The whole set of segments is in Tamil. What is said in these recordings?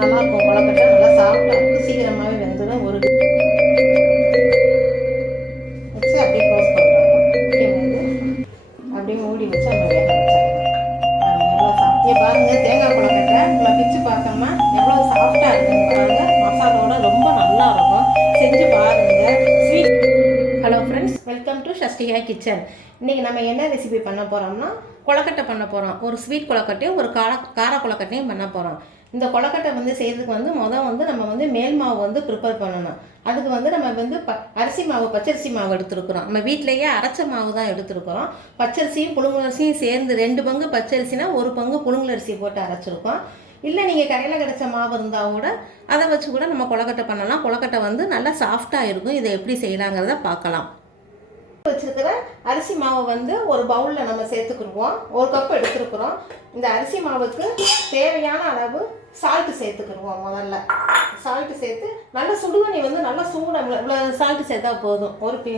நல்லா இருக்கும். கொழக்கட்டை நல்லா சாப்பிட்டா இருக்கும் சீக்கிரமாகவே வெந்துடும். ஒரு வச்சு அப்படியே க்ளோஸ் பண்ணுறாங்க அப்படியே மூடி வச்சு நம்ம வேக வச்சாங்க சாப்பிட்டே பாருங்க தேங்காய் கொழக்கட்டை. நம்ம பிச்சு பார்த்தோம்னா எவ்வளோ சாஃப்டாக இருக்குன்னு மசாலோட ரொம்ப நல்லா இருக்கும். செஞ்சு பாருங்க. Sweet hello friends welcome to Shashtika kitchen இன்றைக்கி நம்ம என்ன ரெசிபி பண்ண போகிறோம்னா கொழக்கட்டை பண்ண போகிறோம் ஒரு ஸ்வீட் கொழக்கட்டையும் ஒரு கார கார கொழக்கட்டையும் பண்ண போகிறோம் இந்த கொழக்கட்டை வந்து செய்கிறதுக்கு வந்து மொதல் வந்து நம்ம வந்து மேல் மாவு வந்து ப்ரிப்பேர் பண்ணணும். அதுக்கு வந்து நம்ம வந்து ப அரிசி மாவு பச்சரிசி மாவு எடுத்துருக்குறோம். நம்ம வீட்டிலேயே அரைச்ச மாவு தான் எடுத்துருக்குறோம். பச்சரிசியும் புழுங்கலரிசியும் சேர்ந்து ரெண்டு பங்கு பச்சரிசினா ஒரு பங்கு புழுங்கலரிசி போட்டு அரைச்சிருக்கோம். இல்லை நீங்கள் கடையில் கிடைச்ச மாவு இருந்தால் கூட அதை வச்சு கூட நம்ம கொழக்கட்டை பண்ணலாம். கொழக்கட்டை வந்து நல்லா சாஃப்டாக இருக்கும். இதை எப்படி செய்யலாங்கிறத பார்க்கலாம். வச்சுருக்கிற அரிசி மாவை வந்து ஒரு பவுலில் நம்ம சேர்த்துக்கிடுவோம் ஒரு கப் எடுத்துருக்குறோம். இந்த அரிசி மாவுக்கு தேவையான அளவு சால்ட்டு சேர்த்துக்கிடுவோம் முதல்ல. சால்ட்டு சேர்த்து நல்ல சுடுதண்ணி வந்து நல்லா சூடாக இவ்வளோ சால்ட்டு சேர்த்தா போதும். ஒரு பீ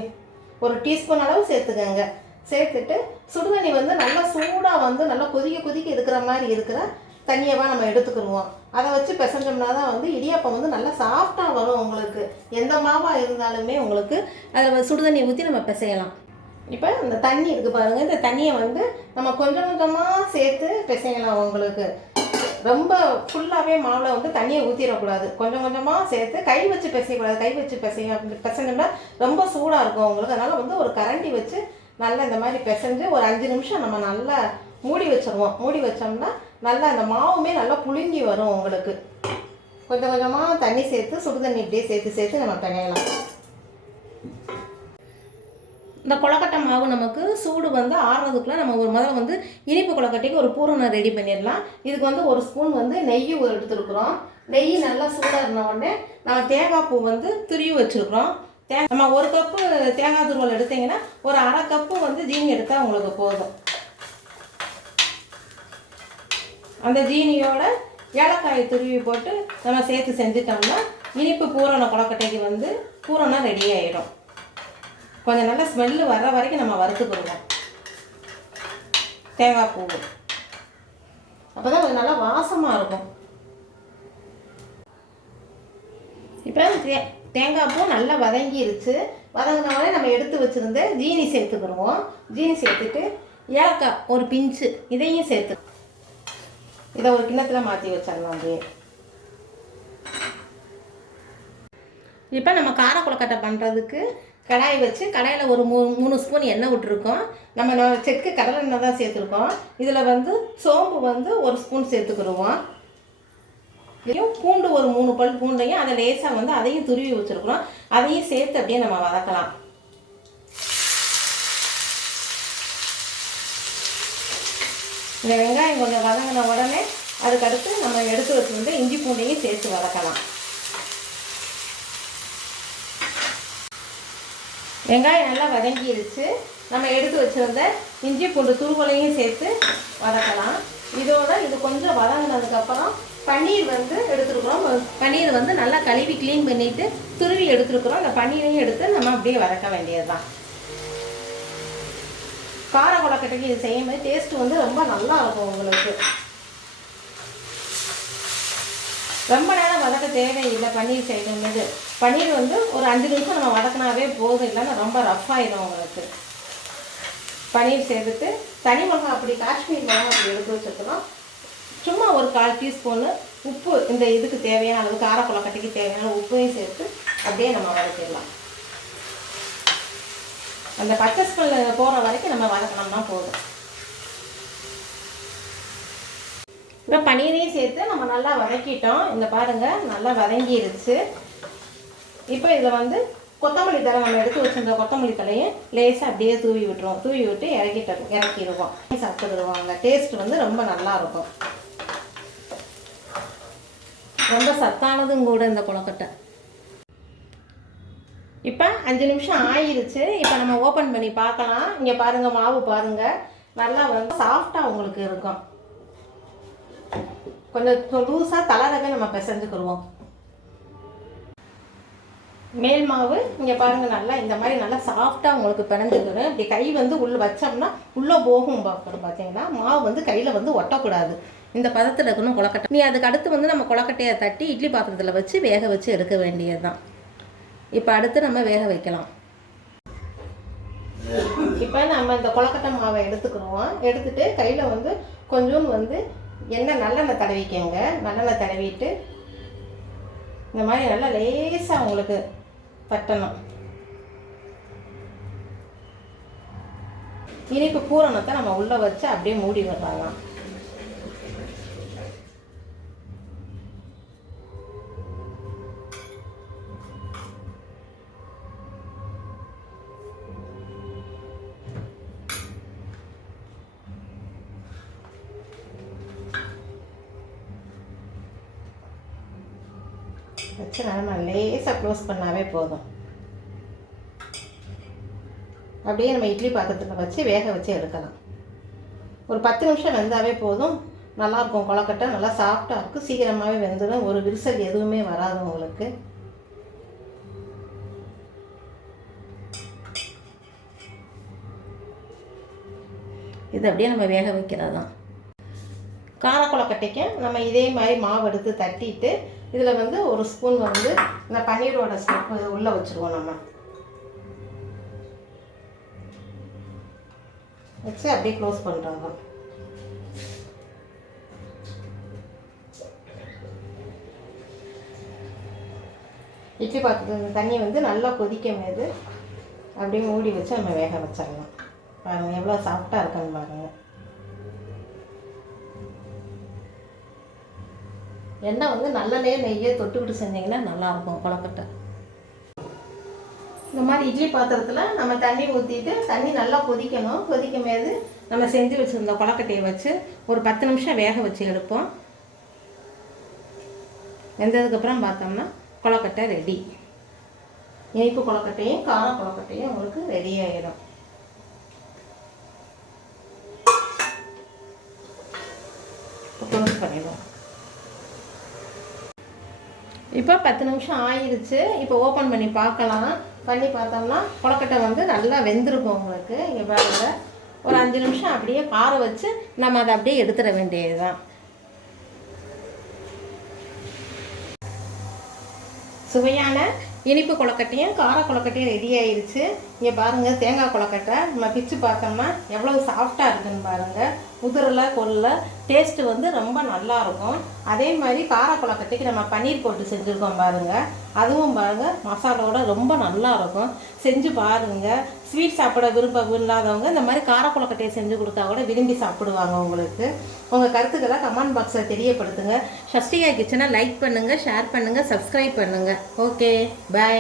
ஒரு டீஸ்பூன் அளவு சேர்த்துக்கோங்க. சேர்த்துட்டு சுடுதண்ணி வந்து நல்லா சூடாக வந்து நல்லா கொதிக்க கொதிக்க இருக்கிற மாதிரி இருக்கிற தண்ணியவாக நம்ம எடுத்துக்கிடுவோம் அதை வச்சு பிசைஞ்சோம்னா தான் வந்து இடியாப்பம் வந்து நல்லா சாஃப்டாக வரும் உங்களுக்கு. எந்த மாவாக இருந்தாலுமே உங்களுக்கு அதில் சுடுதண்ணி ஊற்றி நம்ம பிசையலாம். இப்போ இந்த தண்ணி இருக்குது பாருங்கள் இந்த தண்ணியை வந்து நம்ம கொஞ்சம் கொஞ்சமாக சேர்த்து பிசையலாம் உங்களுக்கு. ரொம்ப ஃபுல்லாகவே மாவில் வந்து தண்ணியை ஊற்றிடக்கூடாது கொஞ்சம் கொஞ்சமாக சேர்த்து கை வச்சு பிசையக்கூடாது. கை வச்சு பிசைய பிசைஞ்சோம்னா ரொம்ப சூடாக இருக்கும் உங்களுக்கு. அதனால் வந்து ஒரு கரண்டி வச்சு நல்லா இந்த மாதிரி பிசைஞ்சு ஒரு அஞ்சு நிமிஷம் நம்ம நல்லா மூடி வச்சிருவோம். மூடி வச்சோம்னா நல்லா அந்த மாவுமே நல்லா புழுங்கி வரும் உங்களுக்கு. கொஞ்சம் கொஞ்சமாக தண்ணி சேர்த்து சுடு தண்ணி இப்படியே சேர்த்து சேர்த்து நம்ம பிணையலாம். இந்த கொழக்கட்டை மாவு நமக்கு சூடு வந்து ஆறுறதுக்குள்ள நம்ம ஒரு முதல்ல வந்து இனிப்பு கொழக்கட்டைக்கு ஒரு பூரணம் ரெடி பண்ணிடலாம். இதுக்கு வந்து ஒரு ஸ்பூன் வந்து நெய் ஒரு எடுத்துருக்குறோம். நெய் நல்லா சூடாக இருந்த உடனே நம்ம தேங்காய் பூ வந்து துருவி வச்சுருக்குறோம். தே நம்ம ஒரு கப்பு தேங்காய் துருவல் எடுத்தீங்கன்னா ஒரு அரை கப்பு வந்து ஜீனி எடுத்தால் உங்களுக்கு போதும். அந்த ஜீனியோட ஏலக்காயை துருவி போட்டு நம்ம சேர்த்து செஞ்சுட்டோம்னா இனிப்பு பூரண கொலக்கட்டைக்கு வந்து பூரணம் ரெடி ஆகிடும் கொஞ்சம் நல்லா ஸ்மெல்லு வர்ற வரைக்கும் நம்ம வறுத்துக்கிடுவோம் தேங்காய் பூ. அப்போ தான் கொஞ்சம் நல்லா வாசமாக இருக்கும். இப்போ தே தேங்காய் பூ நல்லா வதங்கிருச்சு. வதங்கினவொடனே நம்ம எடுத்து வச்சுருந்து ஜீனி சேர்த்துக்கிடுவோம். ஜீனி சேர்த்துட்டு ஏலக்காய் ஒரு பிஞ்சு இதையும் சேர்த்து இதை ஒரு கிண்ணத்தில் மாற்றி வச்சிடலாம் அப்படியே. இப்போ நம்ம கார கொழுக்கட்டை பண்ணுறதுக்கு கடாய் வச்சு கடாயில் ஒரு மூ மூணு ஸ்பூன் எண்ணெய் விட்டுருக்கோம். நம்ம செக்கு கடலை எண்ணெய் தான் சேர்த்துருக்கோம். இதில் வந்து சோம்பு வந்து ஒரு ஸ்பூன் சேர்த்துக்கிடுவோம். இதையும் பூண்டு ஒரு மூணு பல் பூண்டையும் அதை லேசாக வந்து அதையும் துருவி வச்சுருக்குறோம். அதையும் சேர்த்து அப்படியே நம்ம வதக்கலாம். இந்த வெங்காயம் கொஞ்சம் வதங்கின உடனே அதுக்கடுத்து நம்ம எடுத்து வச்சுருந்து இஞ்சி பூண்டையும் சேர்த்து வதக்கலாம். வெங்காயம் நல்லா வதங்கிடுச்சு நம்ம எடுத்து வச்சிருந்த இஞ்சி பூண்டு துருவலையும் சேர்த்து வதக்கலாம். இதோட இது கொஞ்சம் வதங்கினதுக்கப்புறம் பன்னீர் வந்து எடுத்துருக்குறோம். பன்னீர் வந்து நல்லா கழுவி க்ளீன் பண்ணிவிட்டு துருவி எடுத்துருக்குறோம். அந்த பன்னீரையும் எடுத்து நம்ம அப்படியே வதக்க வேண்டியது தான் கார கொழக்கட்டைக்கு இது செய்யும்போது டேஸ்ட் வந்து ரொம்ப நல்லா இருக்கும் உங்களுக்கு. ரொம்ப நேரம் வதக்க தேவையில்லை பன்னீர் செய்யும்போது பன்னீர் வந்து ஒரு அஞ்சு நிமிஷம் நம்ம வதக்கினாவே போதும் இல்லைன்னா ரொம்ப ரஃப்பாயிடும் உங்களுக்கு. பன்னீர் சேர்த்துட்டு தனி மிளகா அப்படி காஷ்மீர் மிளகா அப்படி எடுத்து வச்சுருக்கணும் சும்மா ஒரு கால் டீஸ்பூனு உப்பு இந்த இதுக்கு தேவையான அளவு கார கொழக்கட்டைக்கு தேவையான உப்பையும் சேர்த்து அப்படியே நம்ம வதக்கிடலாம். அந்த பச்சை ஸ்மெல் போகிற வரைக்கும் நம்ம வதக்கணும்னா போதும் இப்போ பன்னீரையும் சேர்த்து நம்ம நல்லா வதக்கிட்டோம். இந்த பாருங்க நல்லா வதங்கிருச்சு. இப்போ இதில் வந்து கொத்தமல்லி தலை நம்ம எடுத்து வச்சுருந்த கொத்தமல்லி தலையும் லேசாக அப்படியே தூவி விட்டுருவோம். தூவி விட்டு இறக்கிட்டு இறக்கிடுவோம். சாப்பிட்டுடுவோம் டேஸ்ட் வந்து ரொம்ப நல்லாயிருக்கும் ரொம்ப சத்தானதும் கூட இந்த கொழக்கட்டை. இப்போ அஞ்சு நிமிஷம் ஆயிருச்சு. இப்போ நம்ம ஓப்பன் பண்ணி பார்க்கலாம். இங்கே பாருங்கள் மாவு பாருங்கள் நல்லா வந்து சாஃப்டாக உங்களுக்கு இருக்கும். கொஞ்சம் லூஸாக தளரவே நம்ம பிசைஞ்சுக்கிடுவோம். மேல் மாவு இங்கே பாருங்கள் நல்லா இந்த மாதிரி நல்லா சாஃப்டாக உங்களுக்கு பிணைஞ்சிக்கணும் இப்படி கை வந்து உள்ளே வச்சோம்னா உள்ளே போகும் பார்க்கணும் பார்த்தீங்கன்னா மாவு வந்து கையில் வந்து ஒட்டக்கூடாது. இந்த பதத்தில் இருக்கணும் கொலக்கட்டை நீ அதுக்கு அடுத்து வந்து நம்ம கொலக்கட்டையை தட்டி இட்லி பாத்திரத்தில் வச்சு வேக வச்சு எடுக்க வேண்டியது தான் இப்போ அடுத்து நம்ம வேக வைக்கலாம். இப்போ நம்ம இந்த கொலக்கட்டை மாவை எடுத்துக்கிறோம். எடுத்துட்டு கையில் வந்து கொஞ்சோண்டு வந்து எண்ணெய் நல்லெண்ணெய் தடவிக்கங்க. நல்லெண்ணெய் தடவிட்டு இந்த மாதிரி நல்லா லேசாக உங்களுக்கு தட்டணும். இனிப்பு பூரணத்தை நம்ம உள்ளே வச்சு அப்படியே மூடி விடுறாங்க வச்சு நம்ம லேசாக க்ளோஸ் பண்ணாவே போதும். அப்படியே நம்ம இட்லி பாத்திரத்தில் வச்சு வேக வச்சு எடுக்கலாம். ஒரு பத்து நிமிஷம் வெந்தாவே போதும். நல்லாயிருக்கும் கொலக்கட்டை நல்லா சாஃப்டாக இருக்கும் சீக்கிரமாகவே வெந்துடும். ஒரு விரிசல் எதுவுமே வராது உங்களுக்கு. இது அப்படியே நம்ம வேக வைக்கிறது காரக்குழக்கட்டைக்கு நம்ம இதே மாதிரி மாவு எடுத்து தட்டிட்டு இதில் வந்து ஒரு ஸ்பூன் வந்து இந்த பன்னீரோட ஸ்டெப்பு உள்ளே வச்சுருவோம் நம்ம. வச்சு அப்படியே க்ளோஸ் பண்ணுறாங்க இட்லி பாத்திரத்து தண்ணி வந்து நல்லா கொதிக்கும் போது அப்படியே மூடி வச்சு நம்ம வேக வச்சிடலாம். பாருங்கள் எவ்வளோ சாஃப்டாக இருக்குன்னு பாருங்கள் எண்ணெய் வந்து நல்லெண்ணெயே நெய்யே தொட்டுக்கிட்டு செஞ்சிங்கன்னா நல்லாயிருக்கும் கொலக்கட்டை இந்த மாதிரி இட்லி பாத்திரத்தில் நம்ம தண்ணி ஊற்றிட்டு தண்ணி நல்லா கொதிக்கணும். கொதிக்கும் போது நம்ம செஞ்சு வச்சுருந்த கொழக்கட்டையை வச்சு ஒரு பத்து நிமிஷம் வேக வச்சு எடுப்போம். வெந்ததுக்கப்புறம் பார்த்தோம்னா கொலக்கட்டை ரெடி இனிப்பு கொலக்கட்டையும் கார கொலக்கட்டையும் உங்களுக்கு ரெடி ஆகிடும் க்ளோஸ் பண்ணிடுவோம். இப்போ பத்து நிமிஷம் ஆயிடுச்சு இப்போ ஓப்பன் பண்ணி பார்க்கலாம். பண்ணி பார்த்தோம்னா கொலக்கட்டை வந்து நல்லா வெந்திருக்கும் உங்களுக்கு. இங்கே பாருங்க. ஒரு அஞ்சு நிமிஷம் அப்படியே கார வச்சு நம்ம அதை அப்படியே எடுத்துட வேண்டியது தான் சுவையான இனிப்பு கொலக்கட்டையும் கார கொலக்கட்டையும் ரெடி ஆயிடுச்சு இங்கே பாருங்கள் தேங்காய் கொலக்கட்டை நம்ம பிச்சு பார்த்தோம்னா எவ்வளோ சாஃப்டாக இருக்குதுன்னு பாருங்கள் உதிரல கொல்ல டேஸ்ட்டு வந்து ரொம்ப நல்லா இருக்கும் அதே மாதிரி கார நம்ம பன்னீர் போட்டு செஞ்சுருக்கோம் பாருங்கள் அதுவும் பாருங்கள் மசாலாவோட ரொம்ப நல்லா இருக்கும் செஞ்சு பாருங்கள் ஸ்வீட் சாப்பிட விருப்பம் இல்லாதவங்க இந்த மாதிரி கார செஞ்சு கொடுத்தா கூட விரும்பி சாப்பிடுவாங்க உங்களுக்கு. உங்கள் கருத்துக்களை கமெண்ட் பாக்ஸில் தெரியப்படுத்துங்க. ஷஸ்டிகா கிச்சனை லைக் பண்ணுங்கள் ஷேர் பண்ணுங்கள் சப்ஸ்கிரைப் பண்ணுங்கள் ஓகே பை